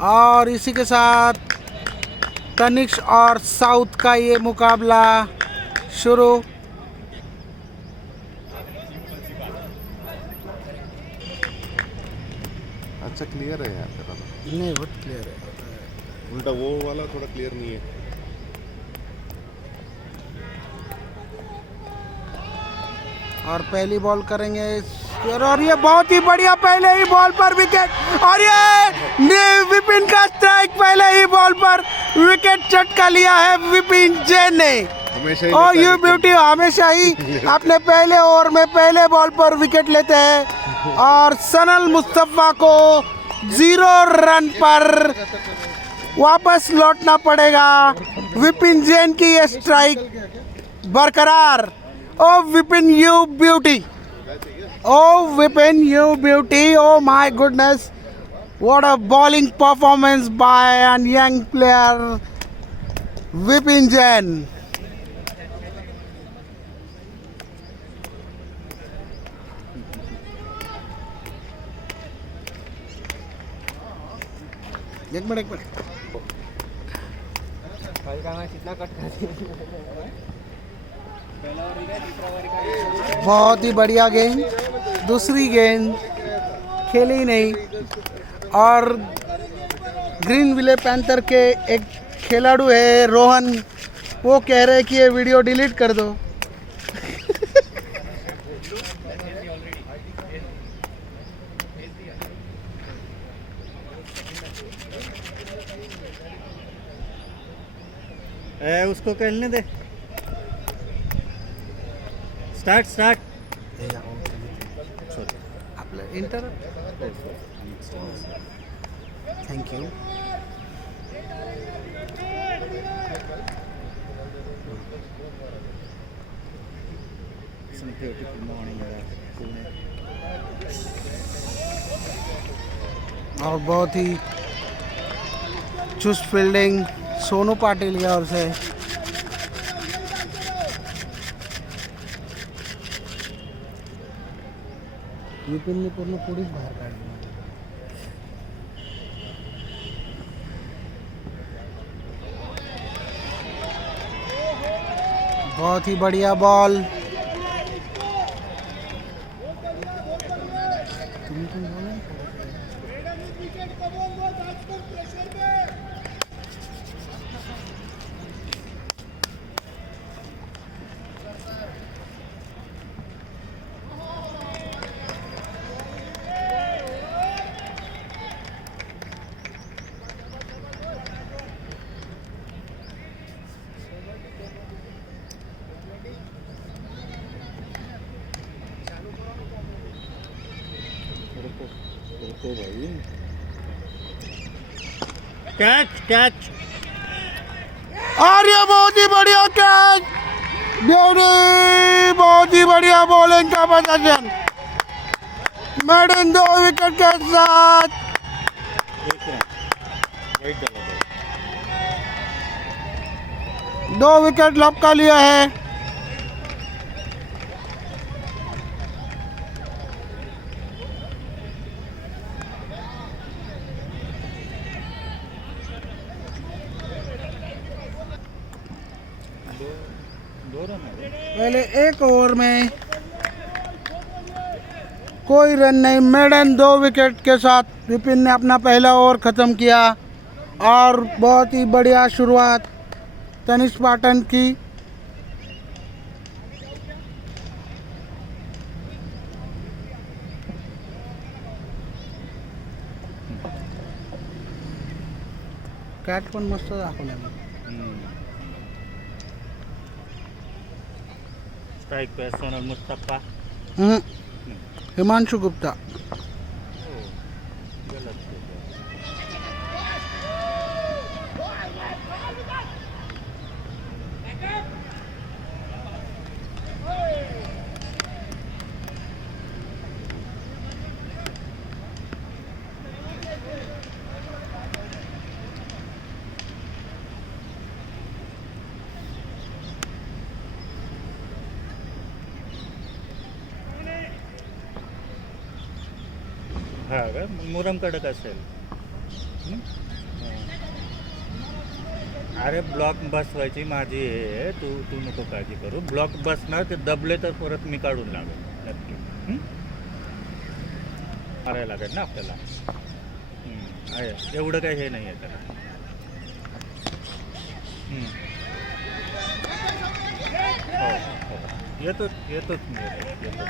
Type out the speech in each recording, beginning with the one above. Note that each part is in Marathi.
और इसी के साथ तनिष्क और साउथ का ये मुकाबला शुरू। अच्छा क्लियर है यार तेरा तो। नहीं बहुत क्लियर है। उल्टा वो वाला थोड़ा क्लियर नहीं है। और पहली बॉल करेंगे और ये बहुत ही बढ़िया पहले ही बॉल पर विकेट और ये विपिन का स्ट्राइक पहले ही बॉल पर विकेट चटका लिया है विपिन जैन ने। हमेशा ही ओ लेता है यू विकेट। ब्यूटी हमेशा ही अपने पहले ओवर में पहले बॉल पर विकेट लेते हैं और सनल मुस्तफा को 0 रन पर वापस लौटना पड़ेगा। विपिन जैन की ये स्ट्राइक बरकरार। Oh Vipin you beauty, oh Vipin you beauty, oh my goodness, what a bowling performance by a young player Vipin Jain. एक मिनट बहुत ही बढ़िया गेंद, दूसरी गेंद खेली नहीं और ग्रीन विले पैंथर के एक खिलाड़ू है रोहन, वो कह रहे हैं कि ये वीडियो डिलीट कर दो। उसको खेलने दे। स्टार्ट आपलं इंटर थैंक यू। और बहुत ही चुस्त फील्डिंग सोनू पाटिल की ओर से। विपिनने पूर्ण पुढेच बाहेर काढली। बहुत ही बढ़िया बॉल। तो भाई कैच और ये बहुत ही बढ़िया कैच, बहुत ही बढ़िया बॉलिंग का पोजीशन। मेडन 2 विकेट के साथ राइट डाला था। 2 विकेट लपका लिया है। दो रन है। पहले एक ओवर में कोई रन नहीं, मेडन 2 विकेट के साथ विपिन ने अपना पहला ओवर ख़त्म किया और बहुत ही बढ़िया शुरुआत तनिष्क पाटन की। कॅट पण मस्त दाखवला। स्ट्राइक पे सोनल मुस्तफा। हिमांशु गुप्ता। गलत हो गया। हा का मुरम कडक असेल। अरे ब्लॉक बसवायची माझी आहे, तू नको काळजी करू. ब्लॉक बसणार, ते दबले तर परत मी काढून लागेल नक्की. मारायला लागेल ना आपल्याला. आहे एवढं काही हे नाही आहे त्याला. हो येतोच मी येतो.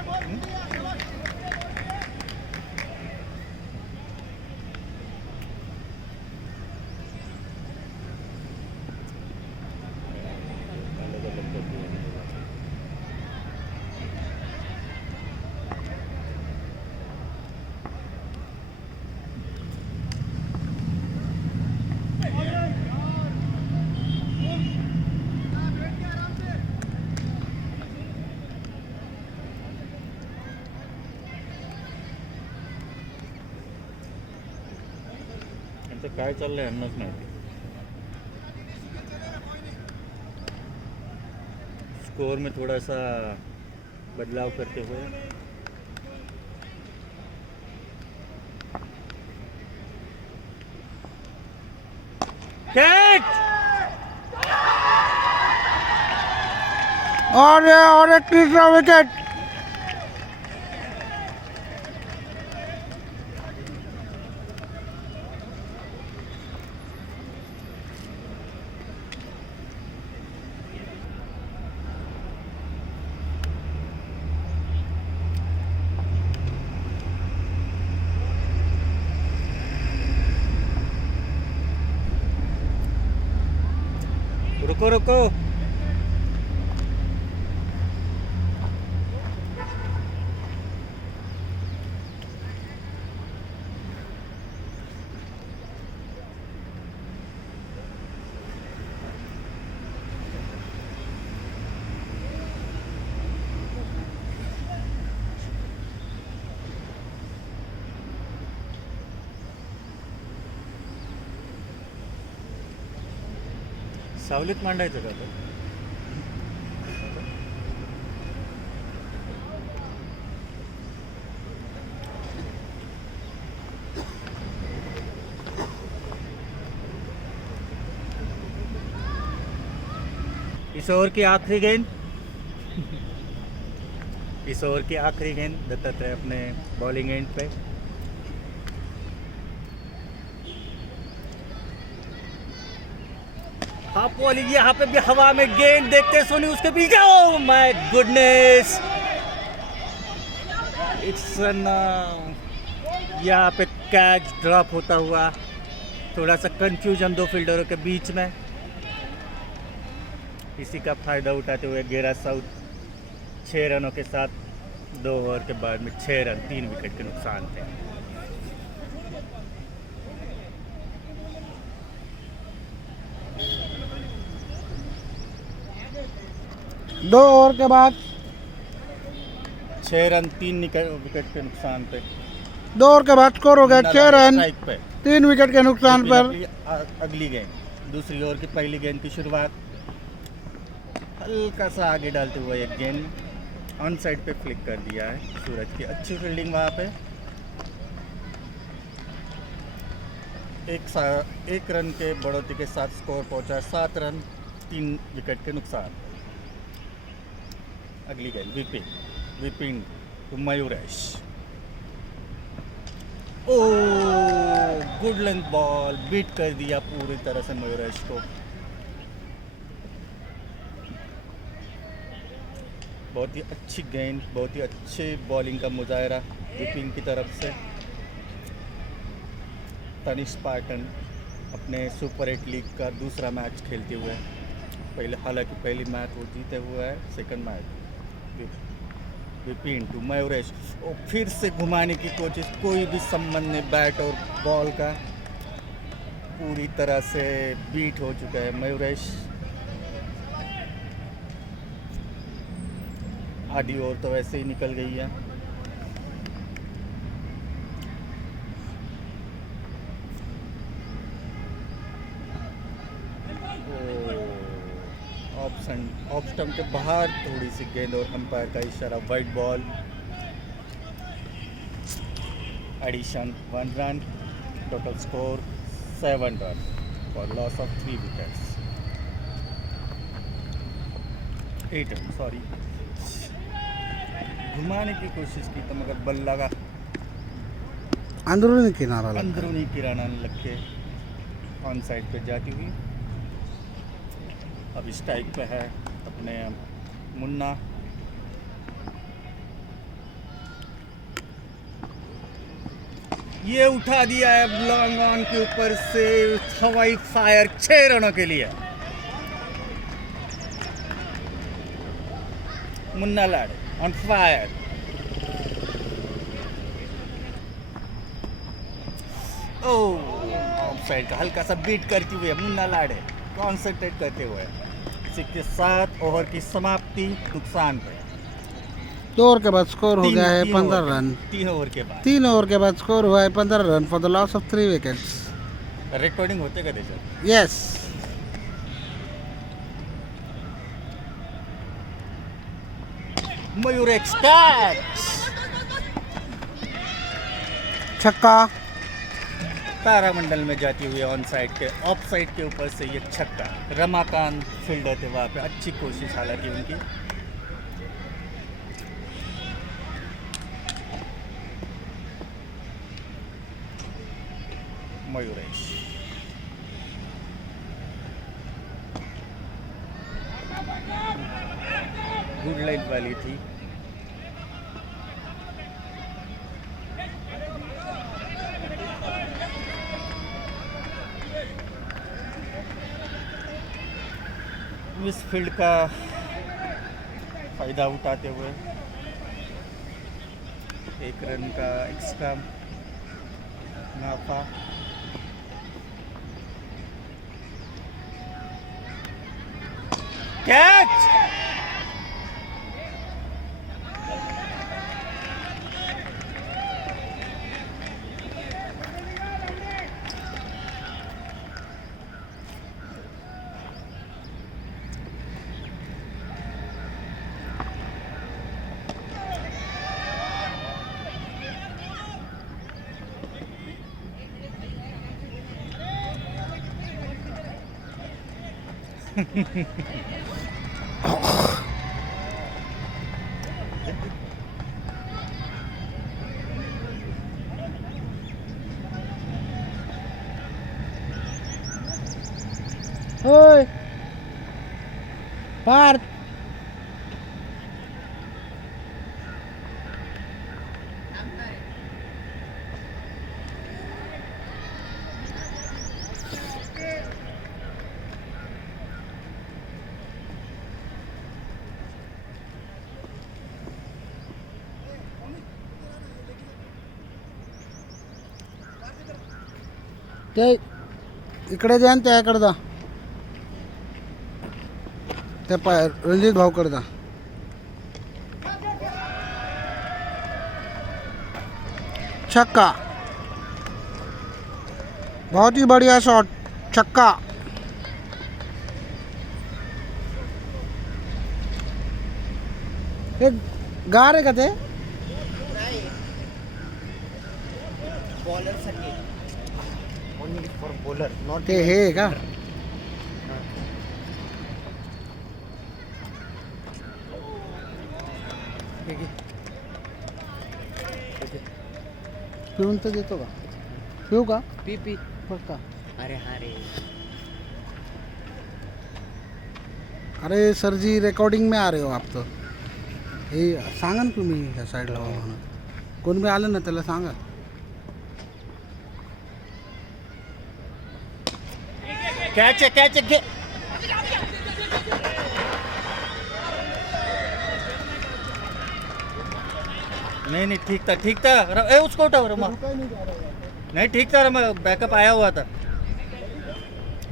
त्यांचं काय चाललंय यांनाच माहिती. स्कोर में थोड़ा सा बदलाव करते हुए कैच और एक तीसरा विकेट. रुको रुको. सावलीत मांडायचं का तो? इस ओवर की आखिरी गेंद. इस ओवर की आखिरी गेंद दत्तात्रेय अपने बॉलिंग एंड पे. हाफ बॉल यहाँ पे भी हवा में गेंद देखते सोनी उसके पीछे. Oh my goodness. इट्स यहाँ पे कैच ड्रॉप होता हुआ, थोड़ा सा कंफ्यूजन दो फील्डरों के बीच में. इसी का फायदा उठाते हुए गेरा साउथ 6 रनों के साथ 2 ओवर के बाद में 6 रन 3 विकेट के नुकसान थे. 2 ओवर के बाद 6 रन 3 विकेट के नुकसान पे. 2 ओवर के बाद स्कोर हो गया 6 रन स्ट्राइक पे. 3 विकेट के नुकसान पर. अगली गेंद, दूसरी ओवर की पहली गेंद की शुरुआत. हल्का सा आगे डालते हुए एक गेंद ऑन साइड पे फ्लिक कर दिया है. सूरज की अच्छी फील्डिंग वहाँ पे. एक रन के बढ़ोतरी के साथ स्कोर पहुंचा 7 रन 3 विकेट के नुकसान. अगली गेंद Vipin to Mayuresh. Oh good length ball, beat कर दिया पूरी तरह से मयूरेश को. बहुत ही अच्छी गेंद, बहुत ही अच्छी बॉलिंग का मुजाहरा विपिन की तरफ से. तनिष्क पाटन अपने सुपर 8 लीग का दूसरा मैच खेलते हुए, हालांकि पहली मैच वो जीते हुए है. Second match Vipin to Mayuresh. और फिर से घुमाने की कोशिश, कोई भी संबंध नहीं बैट और बॉल का. पूरी तरह से बीट हो चुका है मयूरेश. आधी ओवर तो वैसे ही निकल गई है. ऑफ स्टंप के बाहर थोड़ी सी गेंद और अंपायर का इशारा. Wide ball. Addition 1 run. Total score 7 run for loss of 3 wickets. 8 run, sorry. घुमाने की कोशिश की तो मगर बल्ला का अंदरूनी किनारा लगा। अंदरूनी किराना लग के ऑन साइड पे जाती हुई। अब स्ट्राइक पे है अपने मुन्ना। ये उठा दिया है लॉन्ग ऑन के ऊपर से हवाई फायर 6 रनों के लिए। मुन्ना लाड ऑन फायर। ऑफ साइड का हल्का सा बीट करते हुए मुन्ना लाड़े कॉन्सेंट्रेट करते हुए। इसी के साथ ओवर की समाप्ति नुकसान पे। 2 ओवर के बाद स्कोर हो गया है 15 रन। 3 ओवर के बाद 3 ओवर के बाद स्कोर हुआ है 15 run for the loss of 3 wickets. Recording होते का त्याच्यात? यस। मयूर एक्स कैच छक्का। तारामंडल में जाती हुई ऑन साइड के ऑफ साइड के ऊपर से ये छक्का। रमाकांत फील्डर थे वहाँ पे, अच्छी कोशिश हालांकि उनकी। मयूरेश गुड लाइन वाली थी। इस फील्ड का फायदा उठाते हुए 1 रन का एक्स्ट्रा मुनाफा। कैच ओए पार्थ। ते इकडे जा आणि त्याकडे जा, त्या रणजित भाऊकडे जा। छक्का, बहुत ही बढ़िया शॉट, छक्का। हे गार आहे का ते? बॉलरसाठी ओनली फॉर बॉलर नॉट ते हे आहे का? पिऊन तर देतो का? पिऊ का? पी पी पक्का? अरे हा रे अरे सर जी रेकॉर्डिंग में आ रहे हो आप तो। हे सांगा ना तुम्ही ह्या साईडला म्हणून, कोण बी आलं ना त्याला सांगा। कैच है कैच है नहीं ठीक था ए उसको उठाओ रमा नहीं ठीक था रमा बैकअप आया हुआ था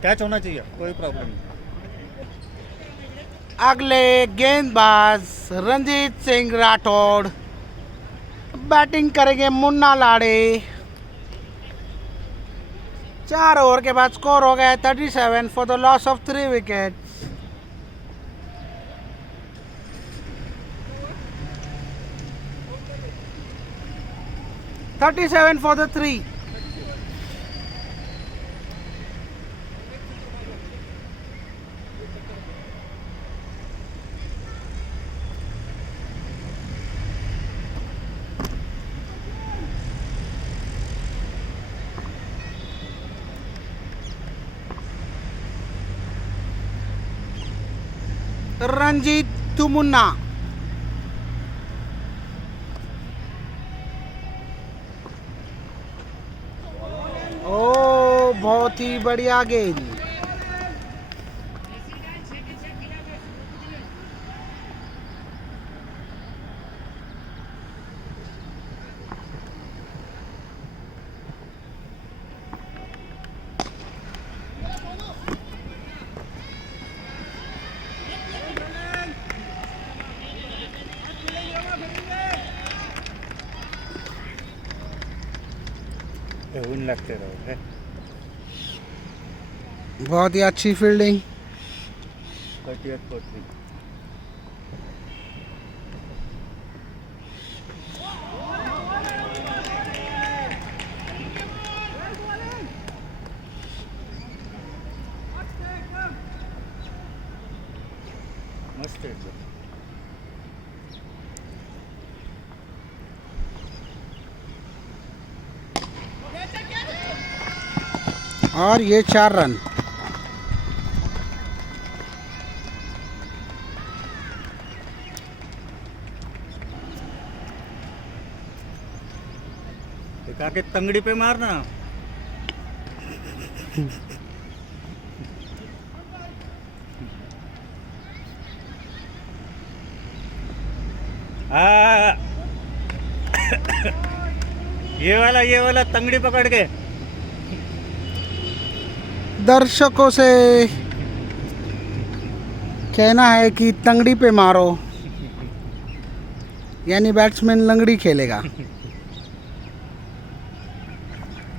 कैच होना चाहिए कोई प्रॉब्लम नहीं। अगले गेंदबाज रंजीत सिंह राठौड़, बैटिंग करेंगे मुन्ना लाड़े। 4 ओवर के बाद स्कोर हो गया 37 for the loss of 3 wicket. $37 for the 3। Ranjit तुमुन्ना। ओ बहुत ही बढ़िया गेंद। ऊन लगते रहो है। बहुत ही अच्छी फील्डिंग। 38-40। मस्त है एकदम। और ये 4 रन। दिखा के तंगड़ी पे मारना। ये वाला तंगड़ी पकड़ के। दर्शकों से कहना है कि तंगड़ी पे मारो, यानी बैट्समैन लंगड़ी खेलेगा।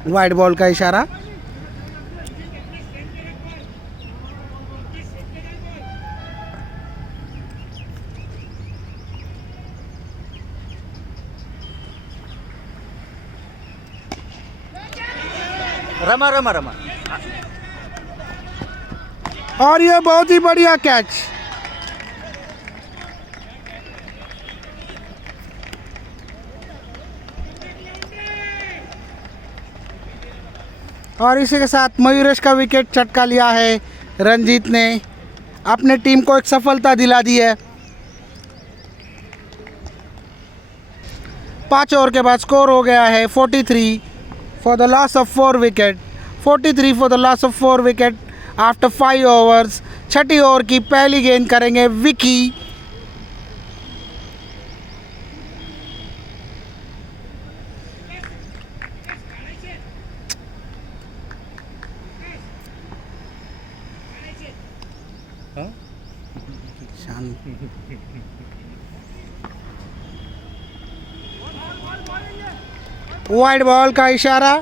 वाइड बॉल का इशारा। रमा रमा रमा। और ये बहुत ही बढ़िया कैच। और इसी के साथ मयूरेश का विकेट चटका लिया है रंजीत ने। अपने टीम को एक सफलता दिला दी है। 5 ओवर के बाद स्कोर हो गया है 43 for the loss of 4 wicket. 43 for the loss of 4 wicket after 5 overs. Chhathi over की पहली गेंद करेंगे विकी। हाँ? वाइड बॉल का इशारा।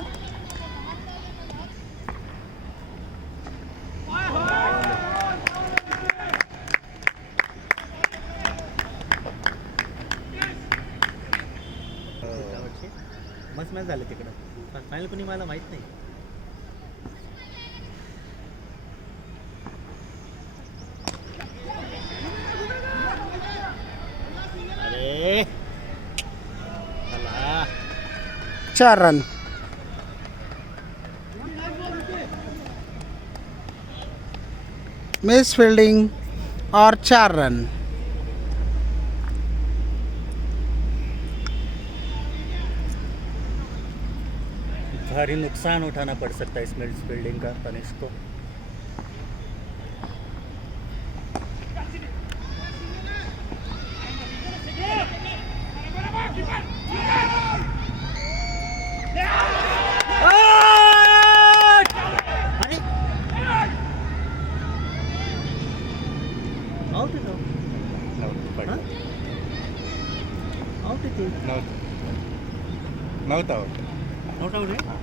मस्त मॅच झाले तिकडं. फायनल कोणी मला माहित नाही. अरे 4 रन। मिस फील्डिंग और 4 रन। भारी नुकसान उठाना पड़ सकता है इस मिस फील्डिंग का तनिष्क को। आउट आहे तो. आउट आहे ते. नव्हता आउट आउट आहे.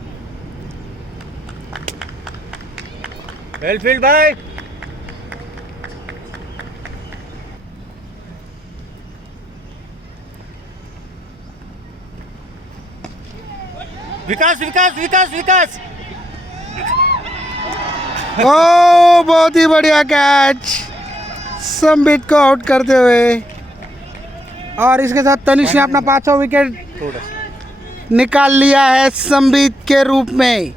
वेल फील्ड भाई। विकास विकास विकास विकास। ओ बहुत ही बढ़िया कैच संबित को आउट करते हुए। और इसके साथ तनिष ने अपना 5वां विकेट थोड़ा निकाल लिया है संबित के रूप में।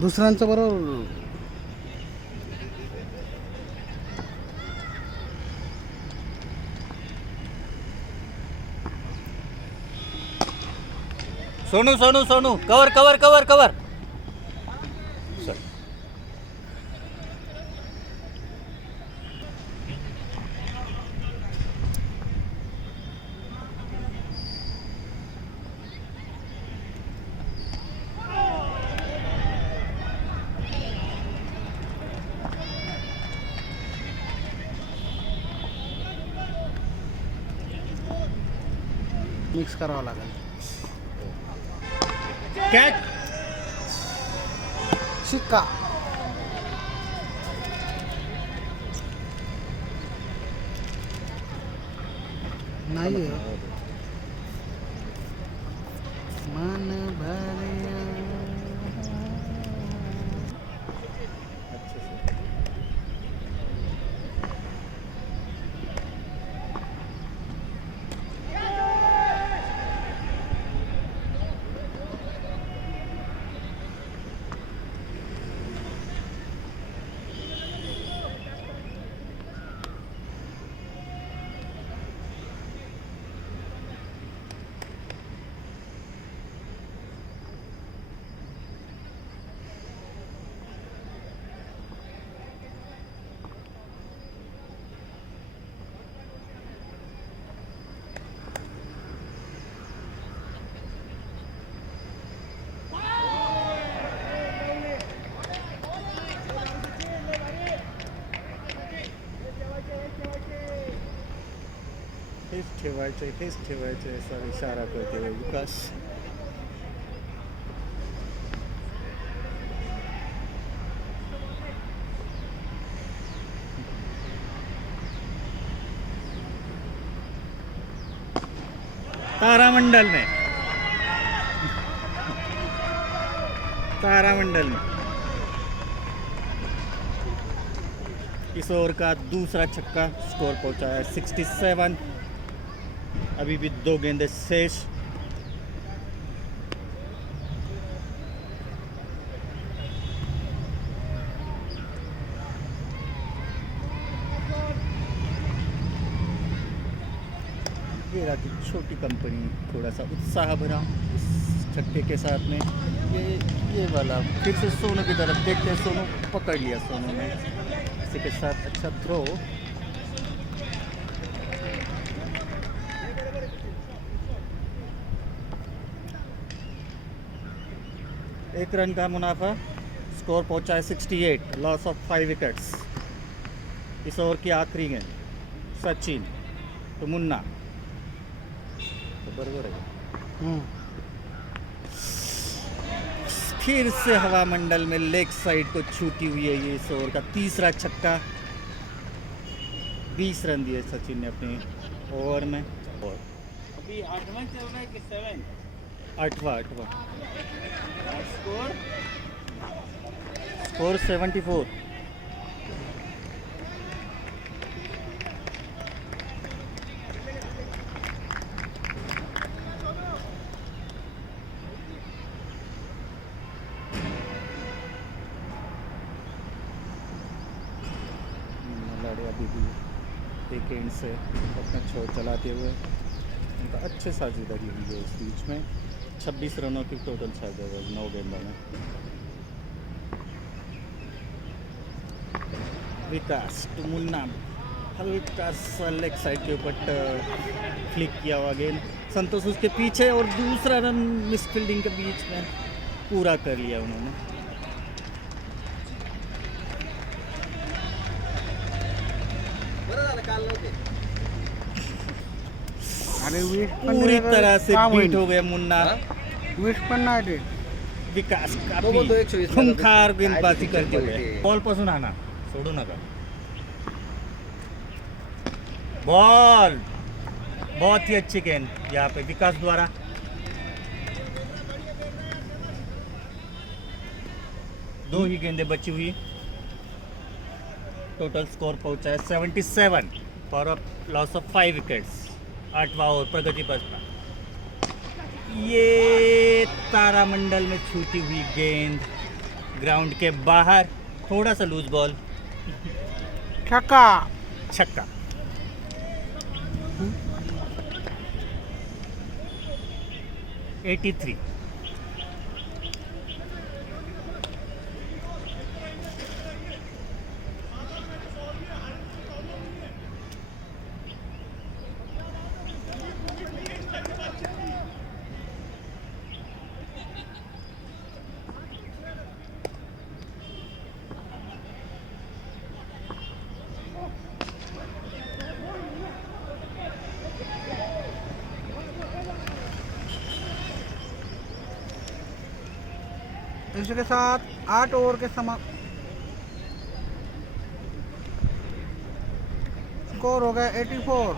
दुसऱ्यांचं बरोबर Sonu Sonu Sonu cover cover cover cover sir mix करावं लागेल. कॅच शिक्का नाही आहे. मन भरिया. हेच ठेवायचे असा इशारा करते हुए विकास. तारामंडल में इस ओवर का दूसरा छक्का. स्कोर पहुंचा है 67. अभी भी 2 गेंदें शेष. ये की छोटी कंपनी थोड़ा सा उत्साह भरा इस छक्के के साथ में. ये वाला फिर से सोनू की तरफ देखते हैं. सोनू पकड़ लिया सोनू ने. इसी के साथ अच्छा थ्रो. एक रन का मुनाफा. स्कोर पहुंचा है 68. Loss of 5 wickets. Is over की आखिरी गेंद. सचिन तो मुन्ना तो बराबर है. फिर से हवा मंडल में लेग साइड को छूटी हुई है ये इस ओवर का तीसरा छक्का. 20 रन दिए सचिन ने अपने ओवर में. और अभी 8वां चल रहा है कि 7? 8वां स्कोर 74. अभी भी एक एंड से अपना छोर चलाते हुए उनका अच्छे साझेदारी हुई है इस बीच में. 26 रनों की टोटल साझेदारी 9 गेंदों में. विकास टू मुन्ना. हल्का सा लेग साइड के ऊपर फ्लिक किया हुआ गेंद. संतोष उसके पीछे और दूसरा रन मिस फील्डिंग के बीच में पूरा कर लिया उन्होंने. अरे विश पूरी तरह से बीट हो गया मुन्ना. विश पण नाही ते. विकास काफी खूंखार गेंदबाजी करते हुए. बॉल पासून आणा, सोडू नका. बॉल बहुत ही अच्छी गेंद यहाँ पे विकास द्वारा. दो ही गेंदें बची हुई. टोटल स्कोर पहुंचा है 77 for a loss of 5 wickets. 8वां ओवर प्रगति पर था. ये तारामंडल में छूटी हुई गेंद ग्राउंड के बाहर, थोड़ा सा लूज बॉल, छक्का। छक्का। Hmm? 83। इसके साथ 8 ओवर के स्कोर हो गया 84।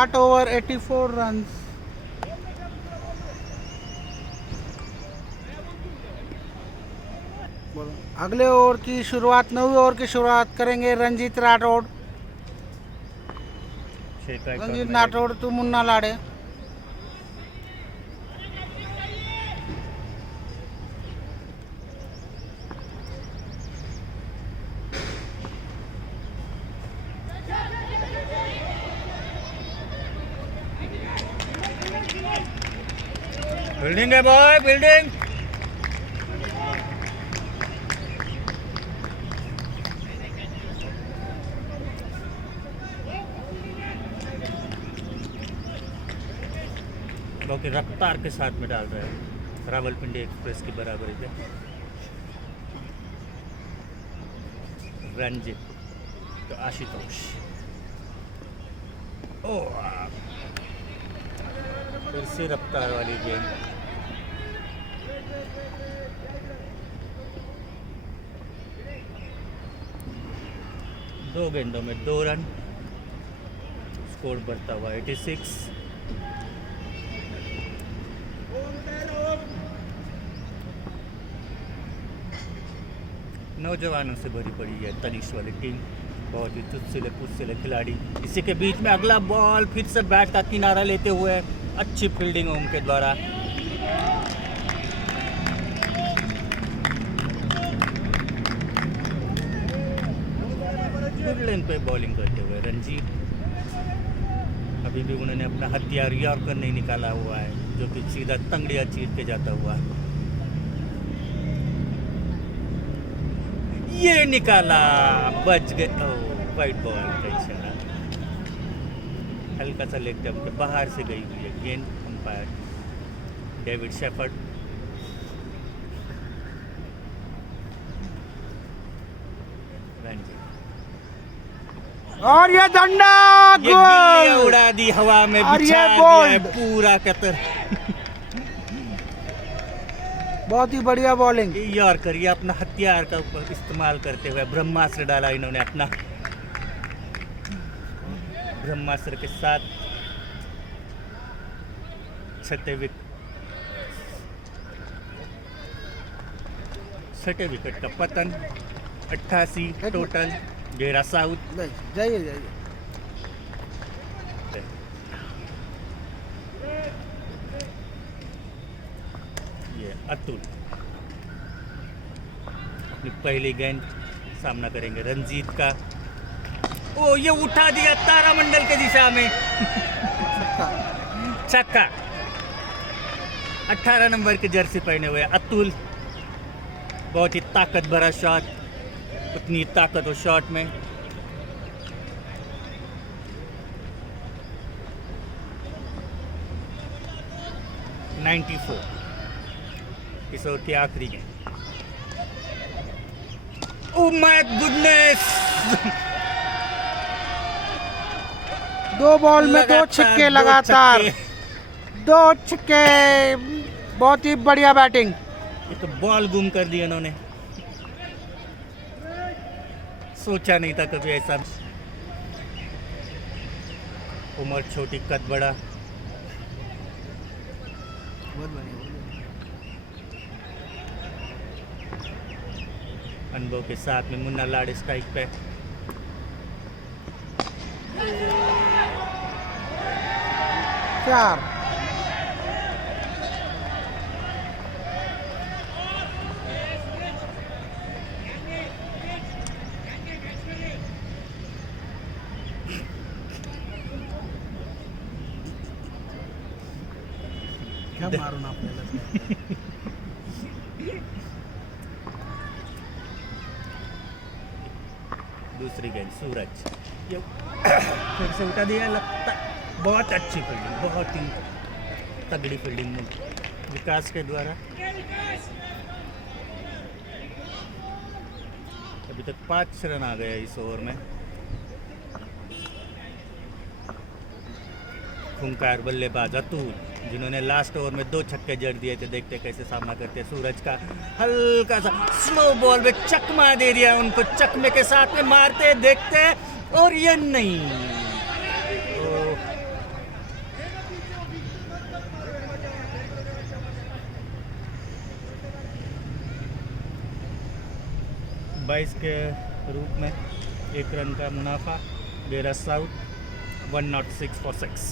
8 ओवर 84 रन। अगले ओवर की शुरुआत 9वें ओवर की शुरुआत करेंगे रंजीत राठौड़। रंजीत राठौड़ तो मुन्ना लाड़े। फील्डिंग है बॉय, फील्डिंग। क्योंकि रफ्तार के साथ में डाल रहे हैं रावलपिंडी एक्सप्रेस की बराबरी पे। रंजित तो आशुतोष। ओह, फिर से रफ्तार वाली गेंद। दो गेंदों में 2 रन। स्कोर बढ़ता हुआ 86। नौजवानों से भरी पड़ी है तनिष वाली टीम। बहुत ही चुस्सिले पुस्सिले खिलाड़ी। इसी के बीच में अगला बॉल, फिर से बैट का किनारा लेते हुए अच्छी फील्डिंग उनके द्वारा। गुड लेन पे बॉलिंग करते हुए रंजीत। अभी भी उन्होंने अपना हथियार यॉर्कर नहीं निकाला हुआ है, जो कि सीधा तंगड़िया चीर के जाता हुआ है। ये निकाला, बच गए। वाइट बॉल का इशारा। हल्का सा लेग जंप के बाहर से गई हुई है गेंद। Umpire David shepherd. और ये डंडा ये गिल्लियां उड़ा दी हवा में, और बिछा ये दिया है बोल्ड। पूरा कतर। बहुत ही बढ़िया बॉलिंग। यॉर्कर, ये अपना हथियार का इस्तेमाल करते हुए ब्रह्मास्त्र डाला इन्होंने अपना। ब्रह्मास्त्र के साथ छठे विकेट का पतन। 88 टोटल। घेरा साउथ। जाइए जाइए। ये अतुल अपनी पहली गेंद सामना करेंगे रंजीत का। ओ, ये उठा दिया तारामंडल के दिशा में। छक्का। 18 नंबर की जर्सी पहने हुए अतुल। बहुत ही ताकत भरा शॉट। उतनी ताकत हो शॉट में। इस ओवर की आखिरी गेंद। Oh my goodness. 2 बॉल में 2 छक्के लगातार। 2 छक्के। बहुत ही बढ़िया बैटिंग। ये तो बॉल गुम कर दिया इन्होंने। सोचा नहीं था कभी ऐसा। उम्र छोटी, कद बड़ा। अनुभव के साथ में मुन्ना लाड़ स्ट्राइक पे। घ्या मारून आपल्याला. दूसरी गेंद सूरज, ये फिर से उठा दिया. लगता बहुत अच्छी फील्डिंग, बहुत ही तगड़ी फील्डिंग विकास के द्वारा. अभी तक 5 रन आ गए इस ओवर में. खूंखार बल्लेबाज अतुल, जिन्होंने लास्ट ओवर में 2 छक्के जड़ दिए थे. देखते कैसे सामना करते हैं. सूरज का हल्का सा स्लो बॉल में चकमा दे दिया उनको. चकमे के साथ में मारते देखते और ये नहीं. बाईस के रूप में 1 रन का मुनाफा. डेरा साउथ 106 for 6.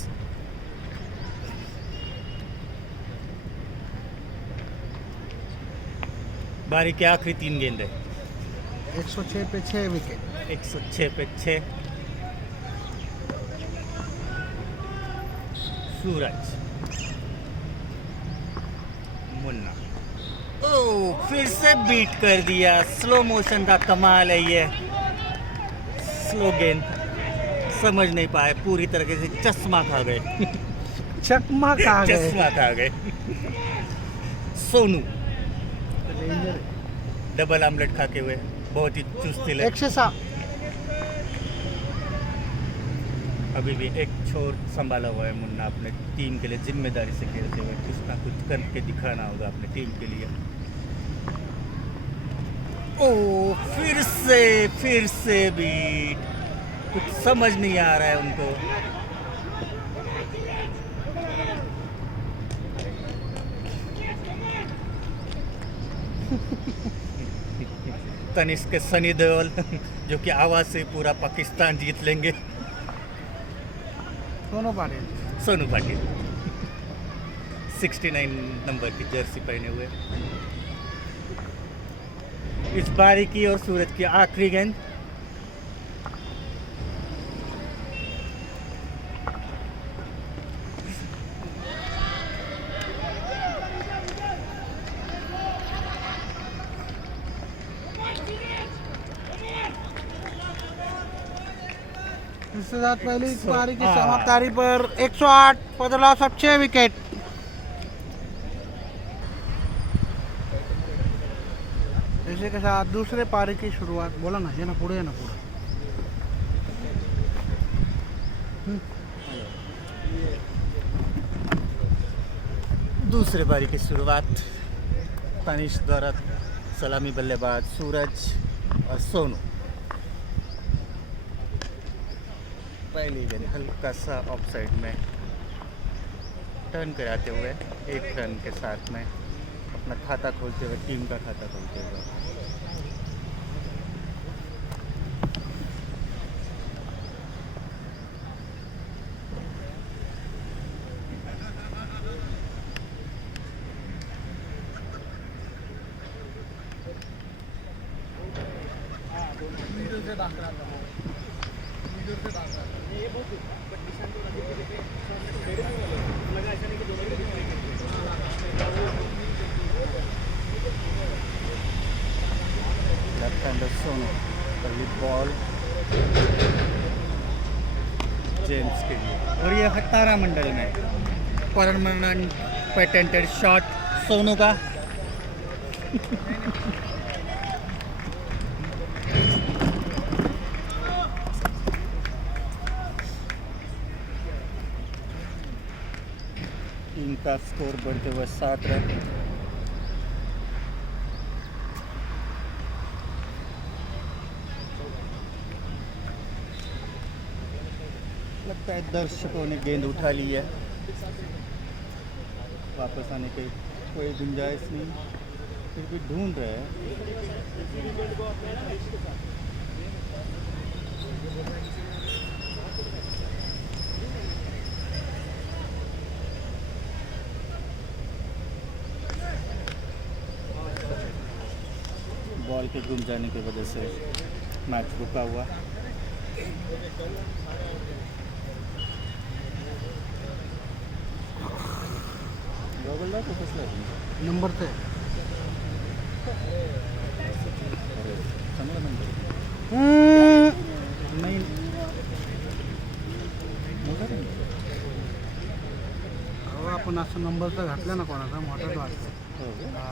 बारी के आखिरी 3 गेंदे. 106 पे 6 विकेट. 106 पे 6. सूरज, मुन्ना, ओ फिर से बीट कर दिया. स्लो मोशन का कमाल है ये. स्लो गेंद, समझ नहीं पाए. पूरी तरीके से चश्मा खा गए. चकमा कहा गए. चश्मा खा गए. सोनू डबल आमलेट खा के हुए. बहुत ही चुस्ती लगे. 107. अभी भी एक छोर संभाला हुआ है मुन्ना. अपने टीम के लिए जिम्मेदारी से खेलते हुए कुछ ना कुछ करके दिखाना होगा अपने टीम के लिए. ओ फिर से भी कुछ समझ नहीं आ रहा है उनको. तनिष्क सनी देओल, जो कि आवाज से पूरा पाकिस्तान जीत लेंगे. दोनों पार्टी. सोनू पाटिल 69 नंबर की जर्सी पहने हुए. इस बारी की और सूरज की आखिरी गेंद. इसके साथ पहली पारी की समाप्ति पर 108 बदलाव सब 6 विकेट. इसी के साथ दूसरे पारी की शुरुआत. बोला ना, ये ना पुढे, ना पुढे. दूसरे पारी की शुरुआत तनिष्क द्वारा. सलामी बल्लेबाज सूरज और सोनू. पहली गेंद हल्का सा ऑफ साइड में टर्न कराते हुए 1 रन के साथ में अपना खाता खोलते हुए, टीम का खाता खोलते हुए. लेफ्ट-हैंडर सोनू, पहली बॉल जेम्स के लिए. और ये तारामंडल में परमानेंट पेटेंटेड शॉट सोनू का. टीम का स्कोर बढ़ते हुए 7 रन. लगता है दर्शकों ने गेंद उठा ली है. वापस आने की कोई गुंजाइश नहीं. फिर भी ढूंढ रहे हैं. बॉल के गुम जाने की वजह से मैच रुका हुआ. नंबरला तो कसला आहे तुमचा? नंबरचं आहे. चांगला नंबर हम्म. नाही मोठा नाही. अहो, आपण असं नंबरचं घातलं ना कोणाचा मोठाच वाटतं. हो का? हा.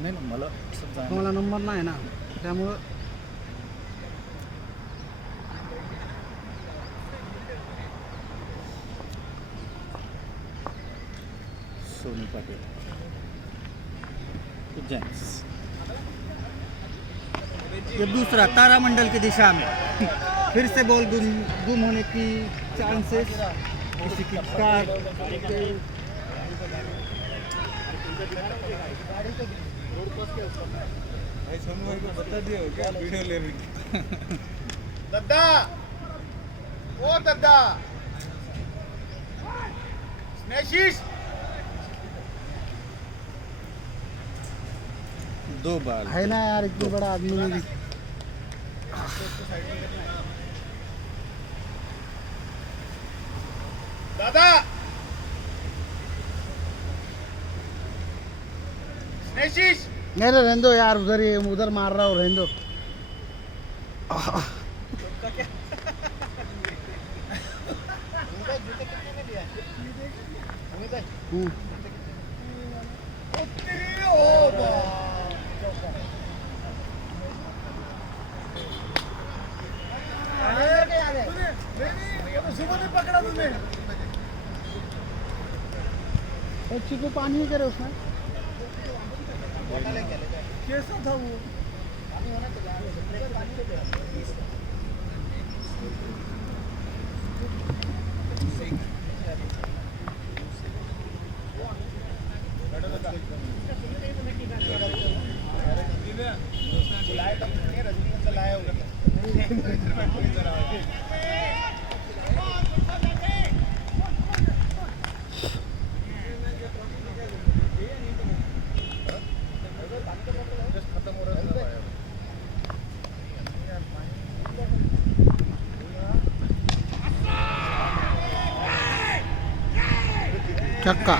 नाही ना मला असं जाणवलं. तुम्हाला नंबर नाही ना त्यामुळं सोनी पाटिल जेंट्स. ये दूसरा तारामंडल की दिशा में फिर से बॉल गुम होने की चांसेस. किसी की कार भाई सोनू भाई को बता दिया हो क्या वीडियो ले रही? दद्दा ओ दद्दा स्नेशिश 2 बाल. है ना यार इतनी बड़ा आदमी नहीं दिख. दादा स्नेशिश नहीं रे रहने दो यार उधर मार रहा हूँ रहने दो. हम्म. एक चीज में पानी ही करे उसमें. कैसा था वो? चक्का.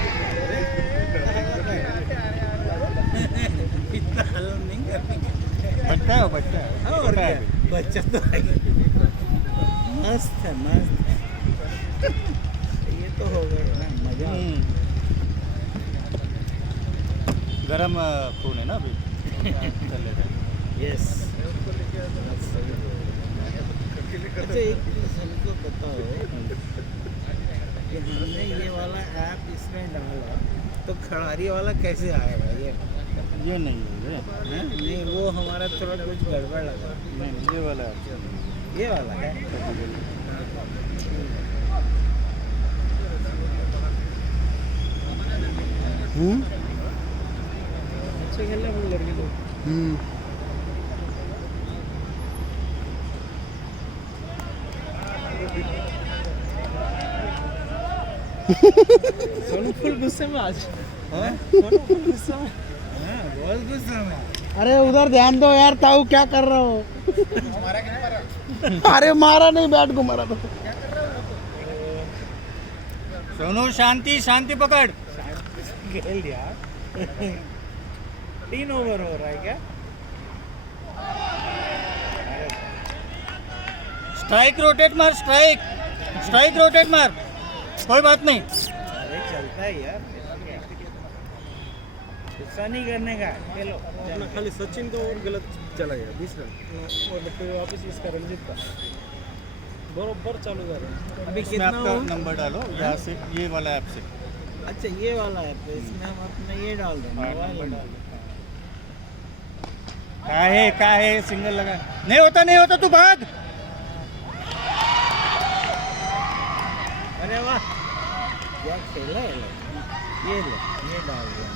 इतना हलन नहीं करने. बच्चा है वो, बच्चा है. हाँ, और क्या? बच्चा तो है. मस्त है मस्त. ये तो हो गए ना मजा. गरम खून है ना अभी. चलेगा. यस. अच्छा एक चीज हमको बताओ कि हमने ये वाला ऐप इसमें डाला तो खड़ारी वाला कैसे आएगा ये नहीं है ये. हैं? नहीं वो हमारा थोड़ा कुछ गड़बड़ लगा. नहीं ये वाला है. ये वाला है. अच्छे खेल रहे हैं लड़के लोग. सोनू फुल गुस्से में आज. सोनू फुल गुस्से में. हाँ बहुत गुस्से में. अरे उधर ध्यान दो यार ताऊ क्या कर रहा हो. अरे मारा नहीं बैट को मारा तो. सोनू शांति शांति पकड़. खेल दिया. 3 ओवर हो रहा है क्या? स्ट्राइक रोटेट मार. स्ट्राइक रोटेट मार. कोई बात नहीं. अरे चलता है यार. गुस्सा नहीं करने का. खेलो. अपना खाली सचिन तो और गलत चला गया 20 रन और फिर वापस इसका रणजीत का बरोबर चालू जा रहा है. अभी इसमें कितना आपका हो? नंबर डालो यहाँ से ये वाला ऐप से. अच्छा ये वाला है तो इसमें हम अपना ये डाल दें. हाँ, मोबाइल नंबर डाल दें. का है सिंगल लगा. नहीं होता तू भाग. अरे वाह क्या खेला है लोग. ये डाल दिया.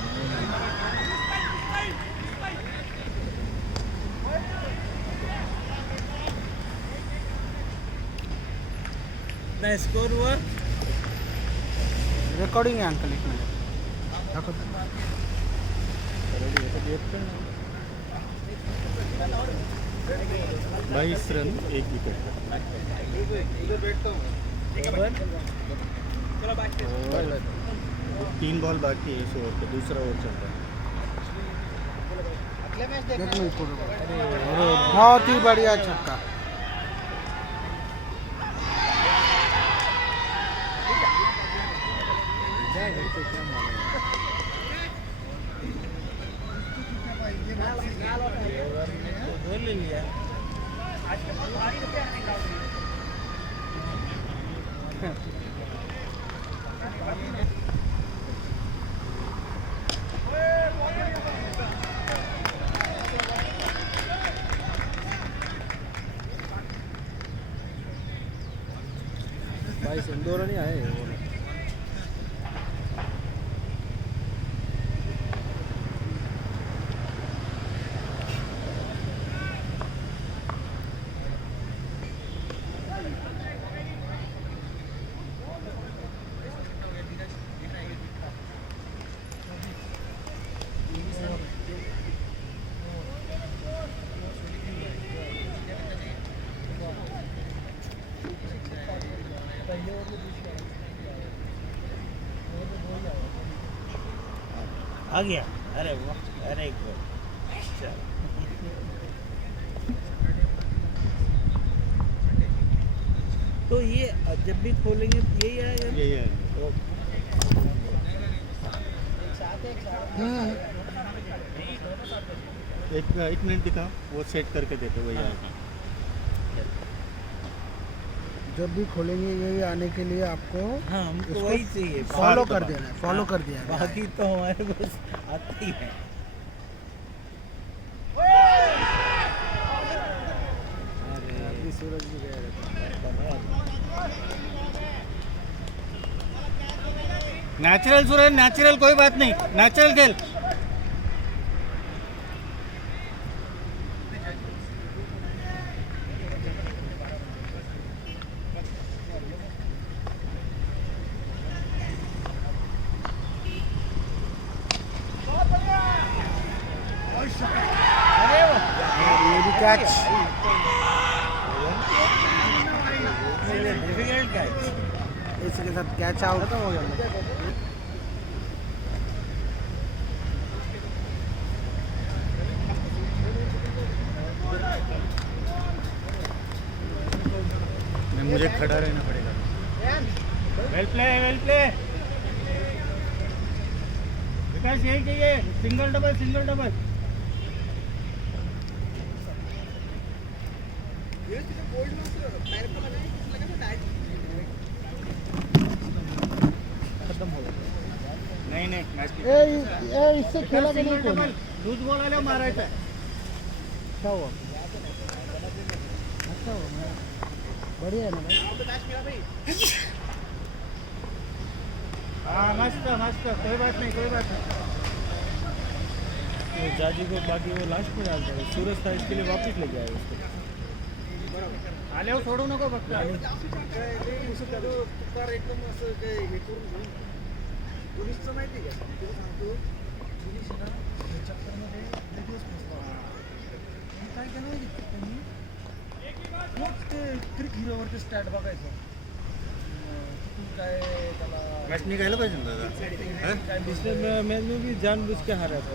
ना स्कोर हुआ. रिकॉर्डिंग है अंकल एक minute. 22 run 1 wicket. Over. 3 ball बाकी है इस ओवर के, दूसरा ओवर चल रहा है। बहुत ही बढ़िया छक्का। गोल ले लिया। भाई सिंदूर नहीं आए वो। आ गया। अरे वाह, अरे गुड। तो ये जब भी खोलेंगे यही आएगा। ये है। एक मिनट दिखाओ, वो सेट करके देते वही आएगा। जब भी खोलेंगे यही आने के लिए आपको हाँ, हमको इसको वही चाहिए। फॉलो कर देना है, फॉलो कर दिया है। बाकी तो हमारे पास आते ही है। अभी सूरज भी गया रहता। नेचुरल सूरज, नेचुरल, कोई बात नहीं, नेचुरल खेल। ये भी कैच। Difficult catch. इसके साथ कैच आउट हो गया। मुझे खड़ा रहना पड़ेगा। वेल प्ले, वेल प्ले। विकास यही चाहिए, सिंगल डबल, सिंगल डबल। नहीं नहीं, मैच इससे खेला भी नहीं कोई। लूज बॉल आले मारायचा आहे। अच्छा हुआ, अच्छा हुआ, बढ़िया है ना भाई। हाँ मस्त मस्त, कोई बात नहीं, कोई बात नहीं। वो जाजी को बाकी वो लास्ट में डालता है। सूरज था इसके लिए वापस ले गया उसको। आले हो, सोडू नको फक्त। क्रिक हिरोवरती स्टॅट बघायचं काय त्याला मॅच निघायला पाहिजे ना दादा। काय पिछले मैच में भी जानबूझ के हारा था।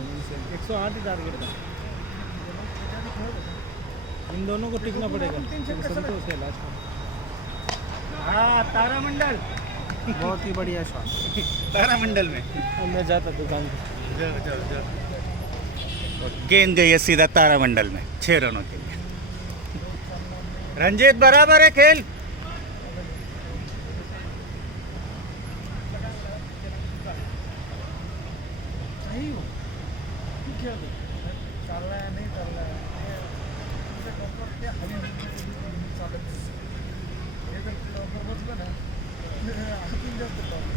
108 ही टारगेट था। इन दोनों को टिकना पड़ेगा। संतोष है लास्ट में। हाँ, तारामंडल। बहुत ही बढ़िया शॉट। तारामंडल में अब मैं जाता दुकान पे। जाओ जाओ जाओ। गेंद गई है सीधा तारामंडल में 6 रनों के लिए। रंजीत बराबर है खेल। सही हो क्या चालला है नहीं चालला है चालत हे जर लवकर बसलं ना आणखीन जास्त problem.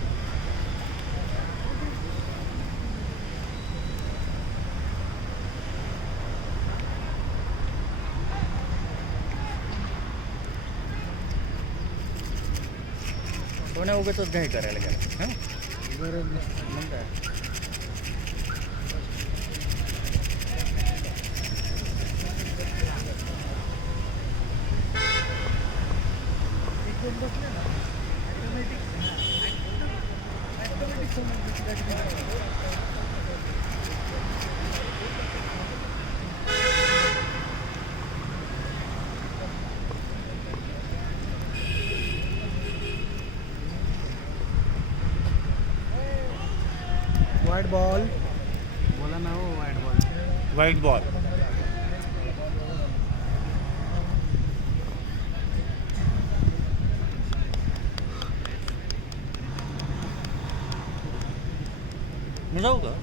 कोणी उगाच घाई करायला गेला। हां, गरज नाही। मग काय? एक दोन बसले ना ऑटोमॅटिक वाइट बॉल बोला ना वो वाइट बॉल. वाईट बॉल. मी जाऊ का?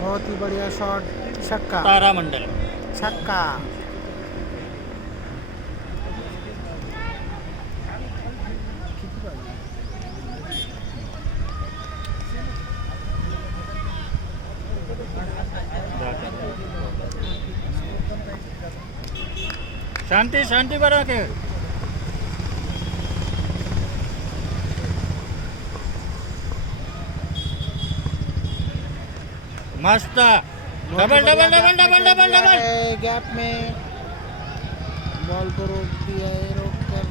बहुत ही बढ़िया शॉट. छक्का. तारामंडल. छक्का. शांती शांती बरं के. मस्त. Double double double double double double. Gap में बॉल को रोक दिया है. रोक कर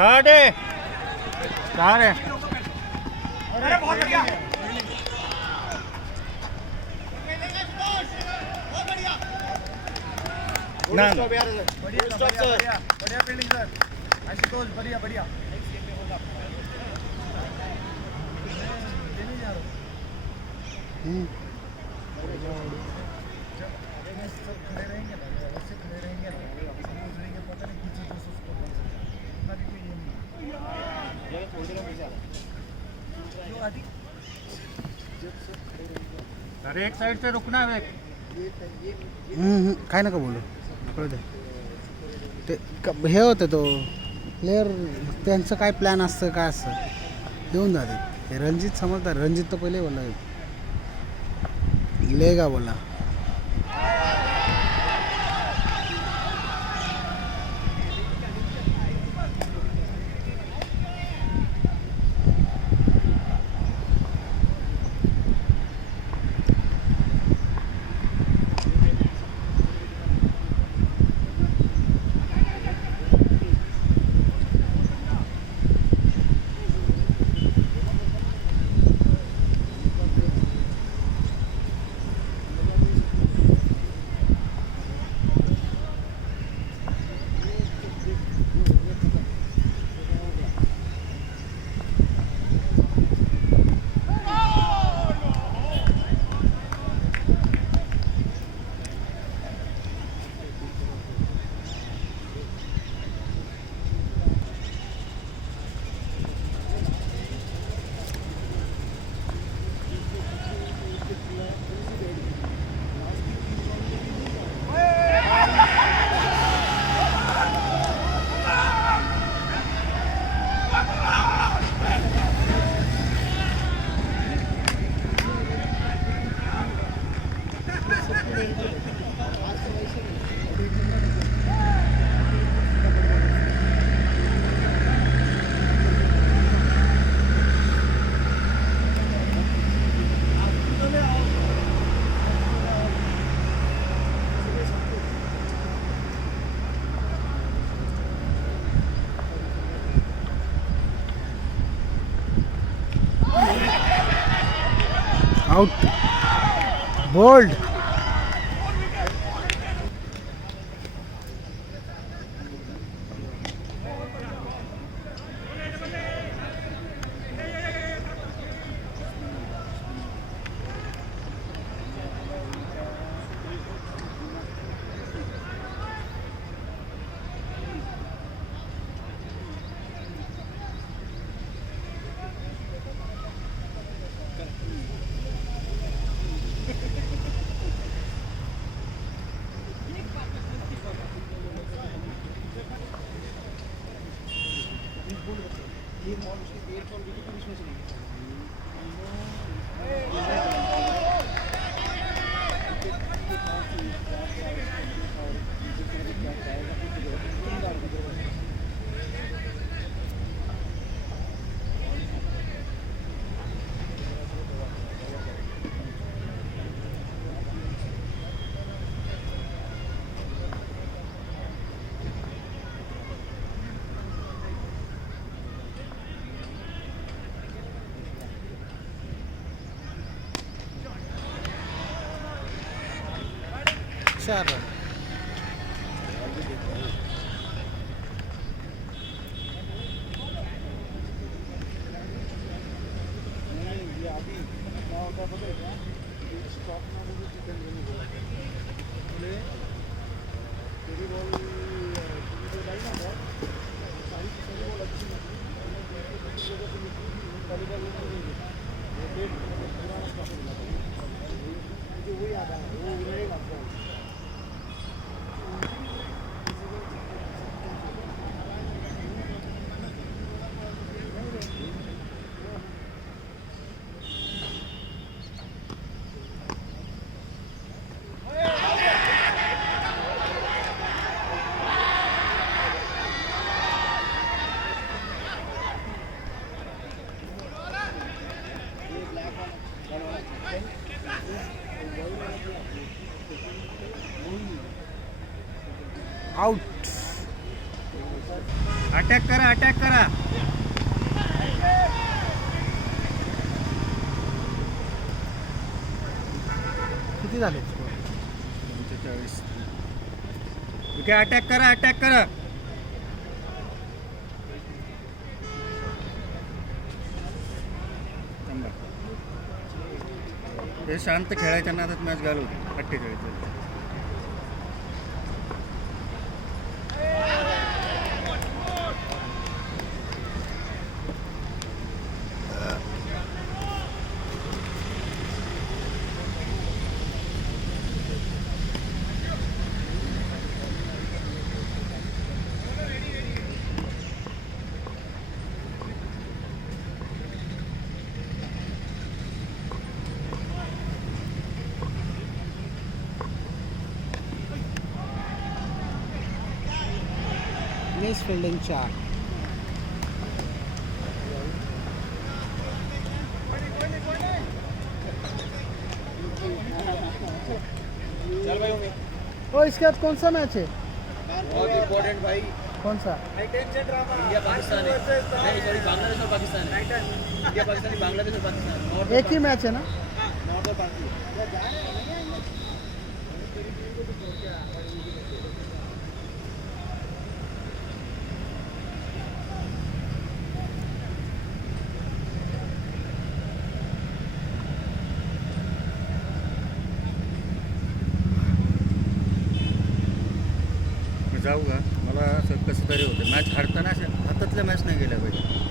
साढ़े साढ़े ना ना. अरे एक साइड से रुकना है. काय नका बोलू. कळू दे. ते हे होतं तो प्लेअर त्यांचं काय प्लॅन असतं काय असतं येऊन जाते. हे रणजित समजतात. रणजित तो पहिले बोला लेगा बोला. आउट. बोल्ड. चार रन. आउट. अटॅक करा, अटॅक करा. किती झाले? 45. ओके, अटॅक करा, अटॅक करा. थांबा. हे शांत खेळायच्या नादात मॅच घालू. 48. Miss fielding 4. ओ इसके बाद कौन सा मैच है? बहुत इम्पोर्टेंट भाई. कौन सा? इंडिया पाकिस्तान है. नहीं सॉरी, बांग्लादेश और पाकिस्तान है. इंडिया पाकिस्तान, बांग्लादेश और पाकिस्तान. एक ही मैच है ना? नॉर्थ और पाकिस्तान. जाऊ का? मला असं कसं तरी होतं. मॅच हारताना अशा हातातल्या मॅच नाही गेल्या पाहिजे.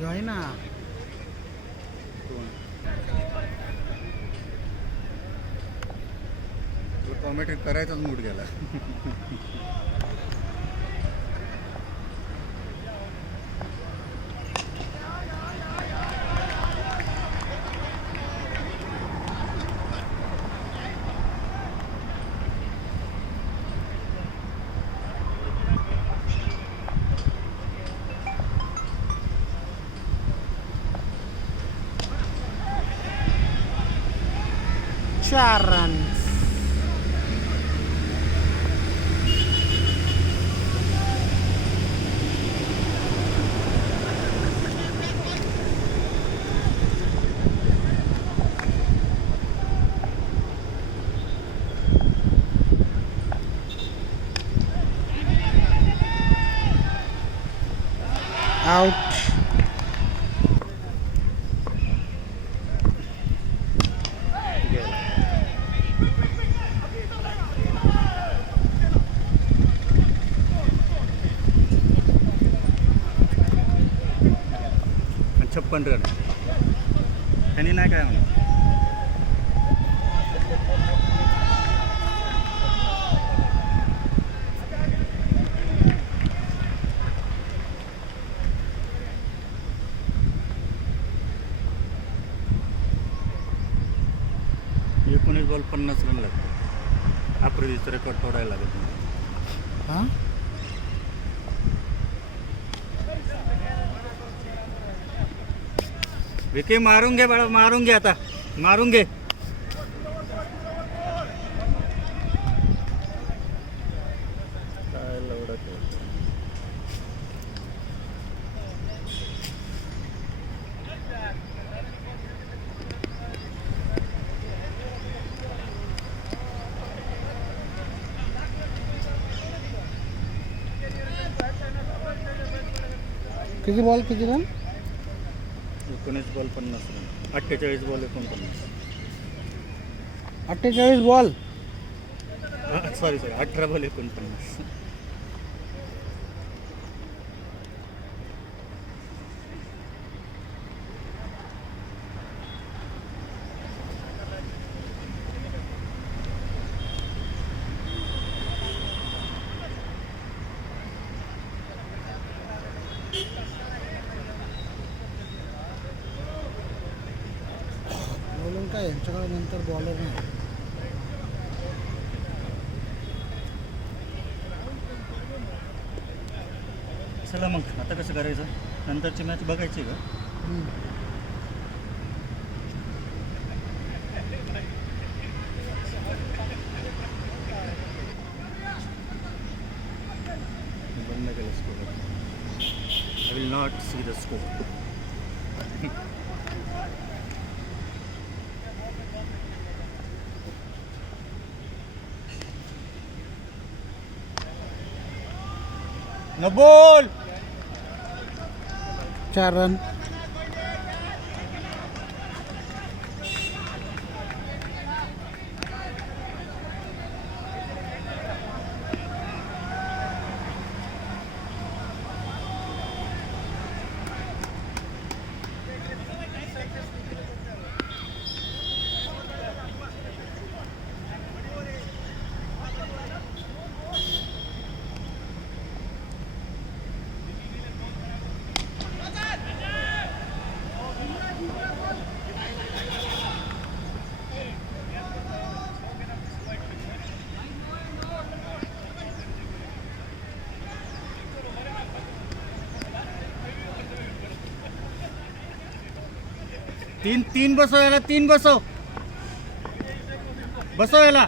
यो आहे ना. कॉमेंट्री करायचाच मूड गेला. चार रन्स. आउट. 56 रन. त्यांनी नाही काय म्हणा. बॉल 50 रन लागतात. आफ्रिदीचं रेकॉर्ड तोडायला लागत. हां विके मारून घे बाळा, मारून घे आता, मारून घे. काय लवडा खेळतो. किती बॉल किती run? 19 ball 50 run. 48 ball 49. 48 ball. Sorry 18 ball 49. बोलून काय यांच्याकडे नंतर बॉलर नाही. चला मग आता कसं करायचं, नंतरची मॅच बघायची का? बंद केलं score. I will not see the score. न बोल. 4 रन. तीन बसव याला, 3 बसव, बसव याला.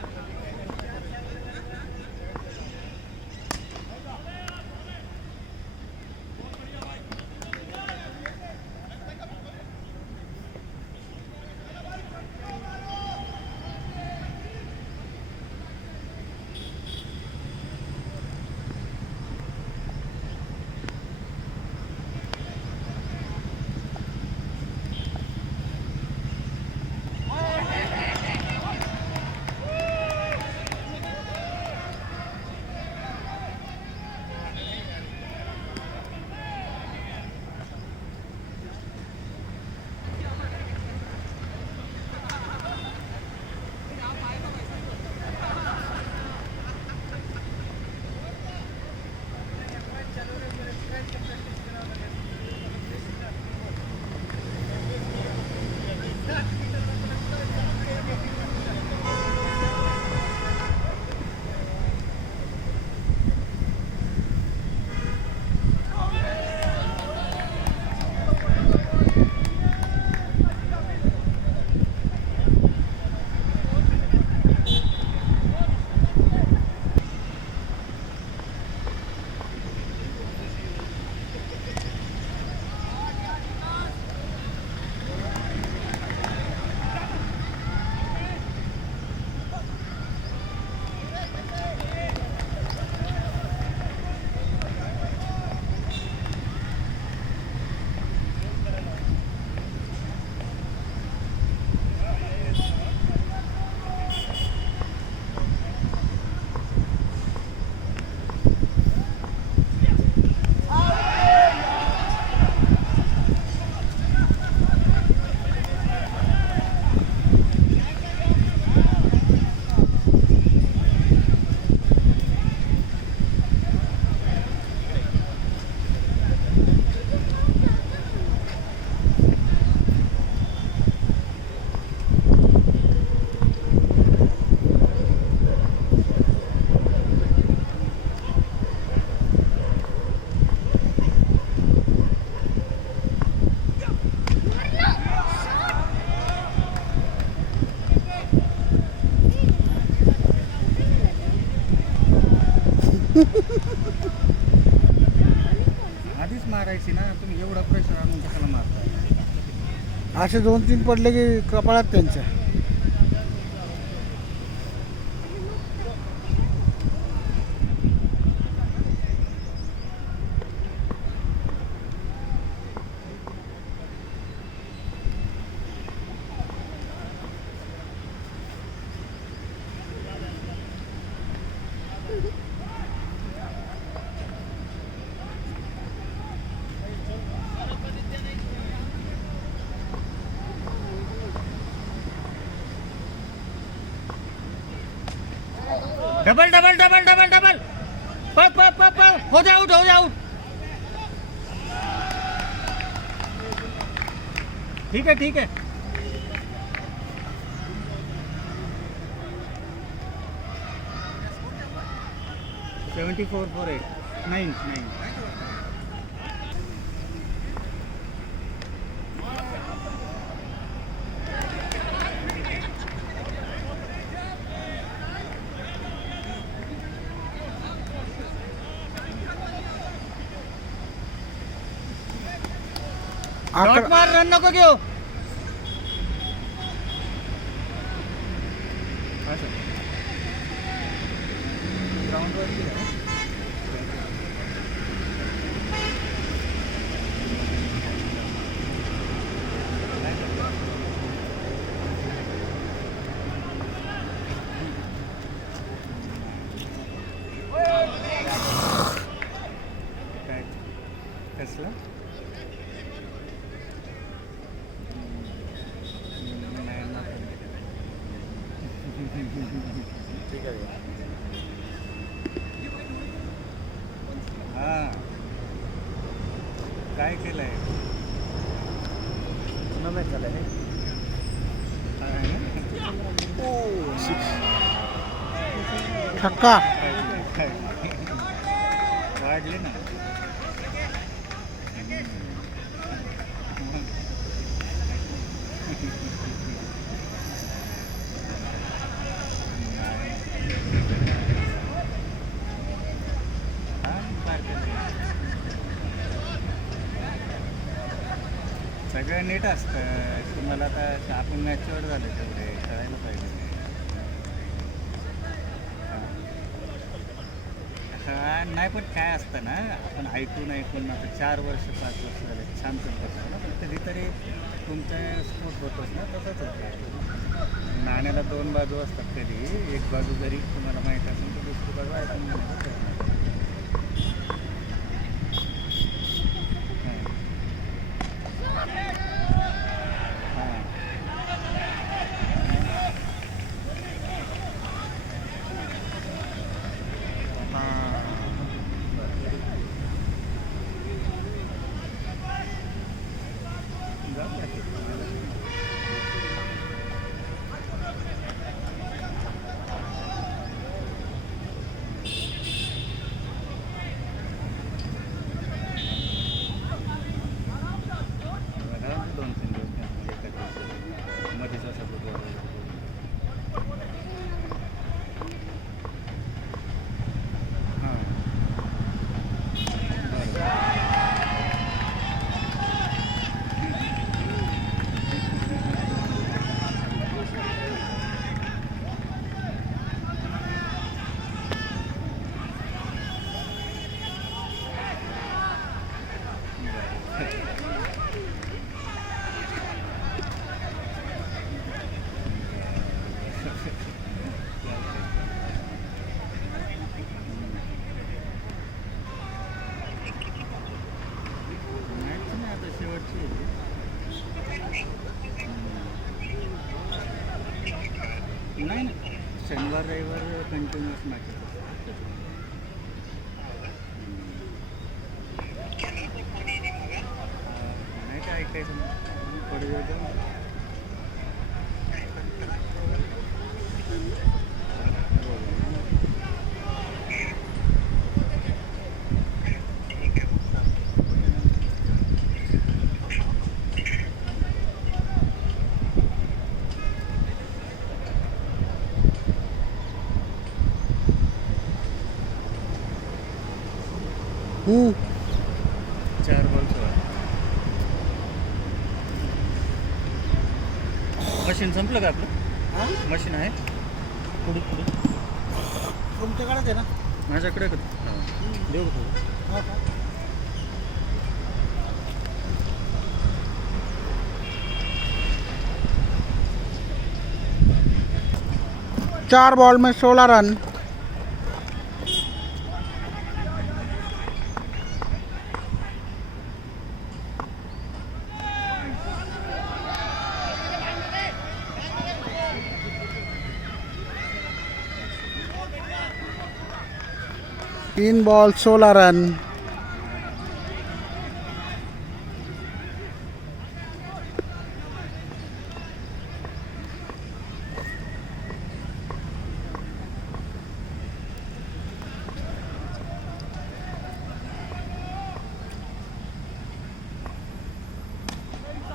मारायची ना, तुम्ही एवढा प्रेशर आणून कशाला मारता? असे 2-3 पडले की कपाळात त्यांच्या. Double double double double double, पळ पळ पळ पळ, हो जा आउट, हो जा आउट. ठीक आहे ठीक आहे. 74 for 8. 9. डॉट मार, रन नको घेऊ. ग्राउंडवरती आहे. काय कसलं? ठीक आहे. हां, काय केलंय? नाही झालं हे. छक्का. वाढले ना. सगळं नीट असतं. तुम्हाला आता आपण मॅच्युअर झाले तेवढे कळायला पाहिजे. हा नाही, पण काय असतं ना, आपण ऐकून आता 4 वर्ष 5 वर्ष झाले छान चालतं ना, पण कधीतरी तुमच्या स्पोर्ट होतोच ना, तसंच होतं. नाण्याला 2 बाजू असतात. कधी एक बाजू जरी तुम्हाला माहीत असेल तर दुसरी बाजू ऐकून घेण्याचा प्रयत्न करा. नाही ना, शनिवार रविवार कंटिन्युअस मॅच असतात. नाही काय ऐकायचं थोडं वेळ जाऊन. हम्म. 4 बॉल मशीन संपलं का आपलं मशीन आहे पुढे पुढे तुमच्याकडेच आहे ना? माझ्याकडे का देऊ का थोडं? चार बॉल में 16 रन। तीन बॉल 16 रन।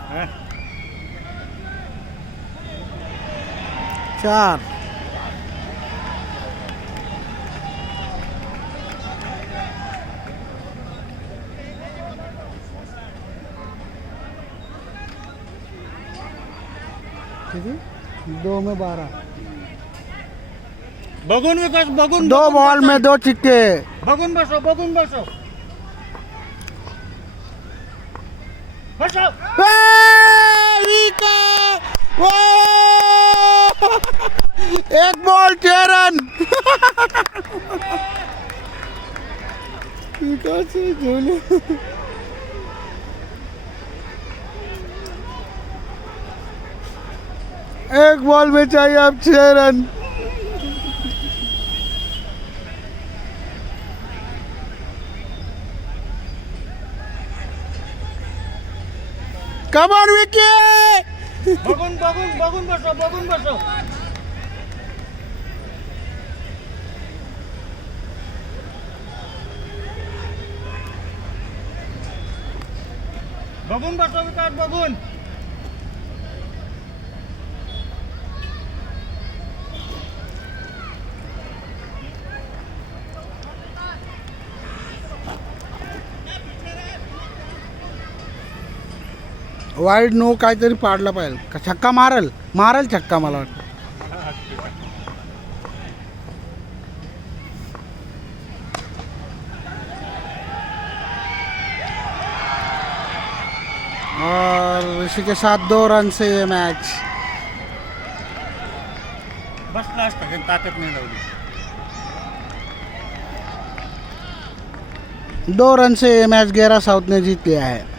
हाँ? 4 2 में 12। बघून विकास बघून 2 बॉल में 2 छक्के। बघून बसो विकेट! वो! 1 बॉल 6 रन। विकास से झोले। एक बॉल में चाहिए अब 6 रन। Come on Vicky! बघून बसो विकास बघून वाईड नो काहीतरी पाडला पाहिजे. छक्का मारल छक्का मला वाटतं. और इसी के साथ 2 रन से ये मैच. बसला असता काही ताकद नाही लावली. 2 रन से ये मैच गहरा साउथ ने जीत लिया है.